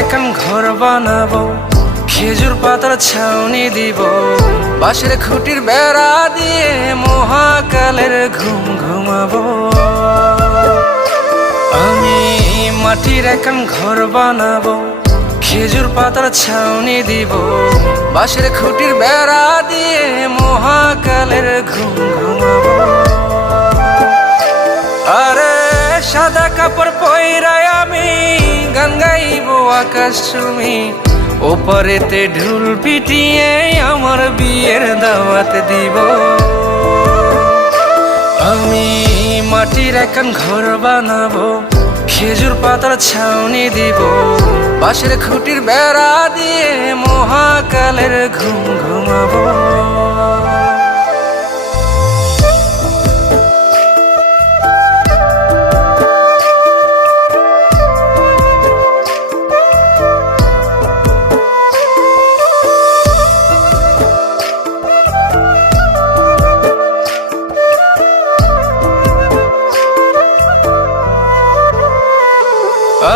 এখন ঘর বানাবো, খেজুর পাতার ছাউনি দিব, বাঁশের খুঁটির বেড়া দিয়ে মহাকালের ঘুম ঘুমাবো। আমি মাটির এখন ঘর বানাবো, খেজুর পাতার ছাউনি দিব, বাঁশের খুঁটির বেড়া দিয়ে মহাকালের ঘুম ঘুমাবো। আরে সাদা কাপড় পইরায় আমি গান গাইব আকাশ চুমি, ওপারেতে ঢুল পিটিয়ে আমার বিয়ের দাওয়াত দিব। আমি মাটির এখন ঘর বানাবো, খেজুর পাতার ছাউনি দিব, বাঁশের খুঁটির বেড়া দিয়ে মহাকালের ঘুম ঘুমাবো।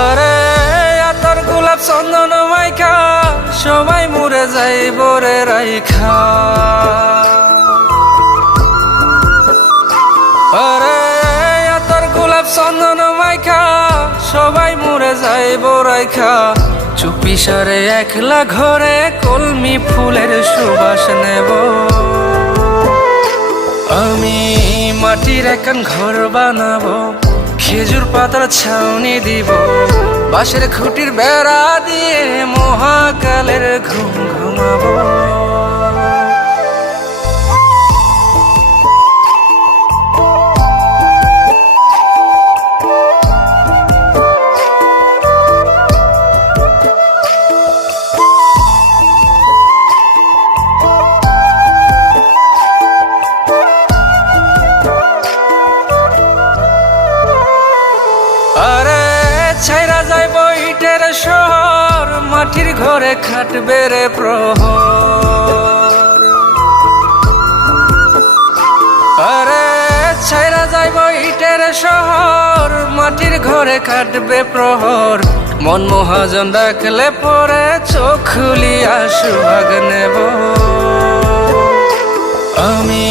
আরে আতর গোলাপ চন্দন মাইখা সবাই মরে যাইব রে রাইখা। আরে আতর গোলাপ চন্দন মাইখা সবাই মরে যাইব রাইখা, চুপি সারে একলা ঘরে কলমি ফুলের সুবাস নেব। আমি মাটির এখন ঘর বানাবো, খেজুর পাতার ছাউনি দিব, বাঁশের খুঁটির বেড়া দিয়ে মহাকালের ঘুম ঘুমাবো। আরে ছাইরা যাইব ইটের শহর, মাটির ঘরে খাটবে রে প্রহর। আরে ছাইরা যাইব ইটের শহর, মাটির ঘরে খাটবে প্রহর, মন মহাজন ডাকলে পরে চোখ খুলিয়া সুহাগ নেব। আমি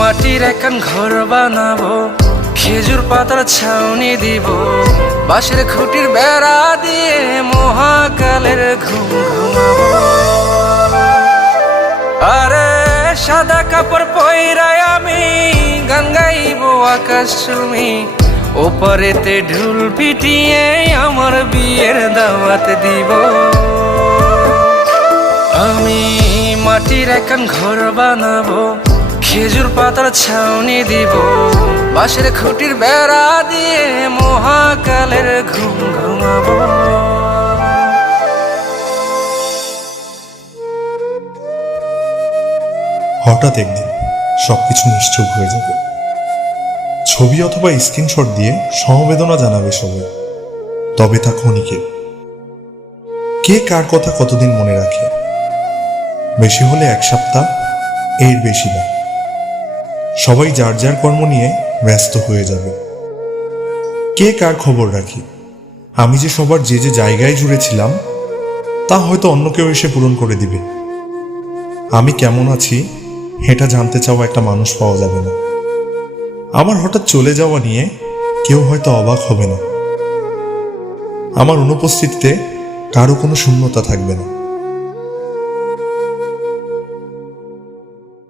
মাটির এখন ঘর বানাবো, খেজুর পাতার ছাউনি দিব, বাঁশের খুঁটির বেড়া দিয়ে মহাকালের ঘুম ঘুমাবো। আরে সাদা কাপড় পইরায় আমি গান গাইব আকাশ চুমি, ওপারেতে ঢুল পিটিয়ে আমার বিয়ের দাওয়াত দিব। আমি মাটির এখন ঘর বানাবো, খেজুর পাতার ছাউনি দিব, বাঁশের খুঁটির বেড়া দিয়ে মহাকালের ঘুম ঘুমাবো। হঠাৎ একদিন সবকিছু নিশ্চুপ হয়ে যাবে। ছবি অথবা স্ক্রিনশট দিয়ে সমবেদনা জানাবে সবাই, তবে তা ক্ষণিকের। কে কার কথা কতদিন মনে রাখে? বেশি হলে এক সপ্তাহ, এর বেশি না। সবাই যার যার কর্ম নিয়ে ব্যস্ত হয়ে যাবে। কে কার খবর রাখি? আমি যে সবার যে যে জায়গায় জুড়েছিলাম তা হয়তো অন্য কেউ এসে পূরণ করে দিবে। আমি কেমন আছি এটা জানতে চাওয়া একটা মানুষ পাওয়া যাবে না। আমার হঠাৎ চলে যাওয়া নিয়ে কেউ হয়তো অবাক হবে না। আমার অনুপস্থিতিতে কারো কোনো শূন্যতা থাকবে না।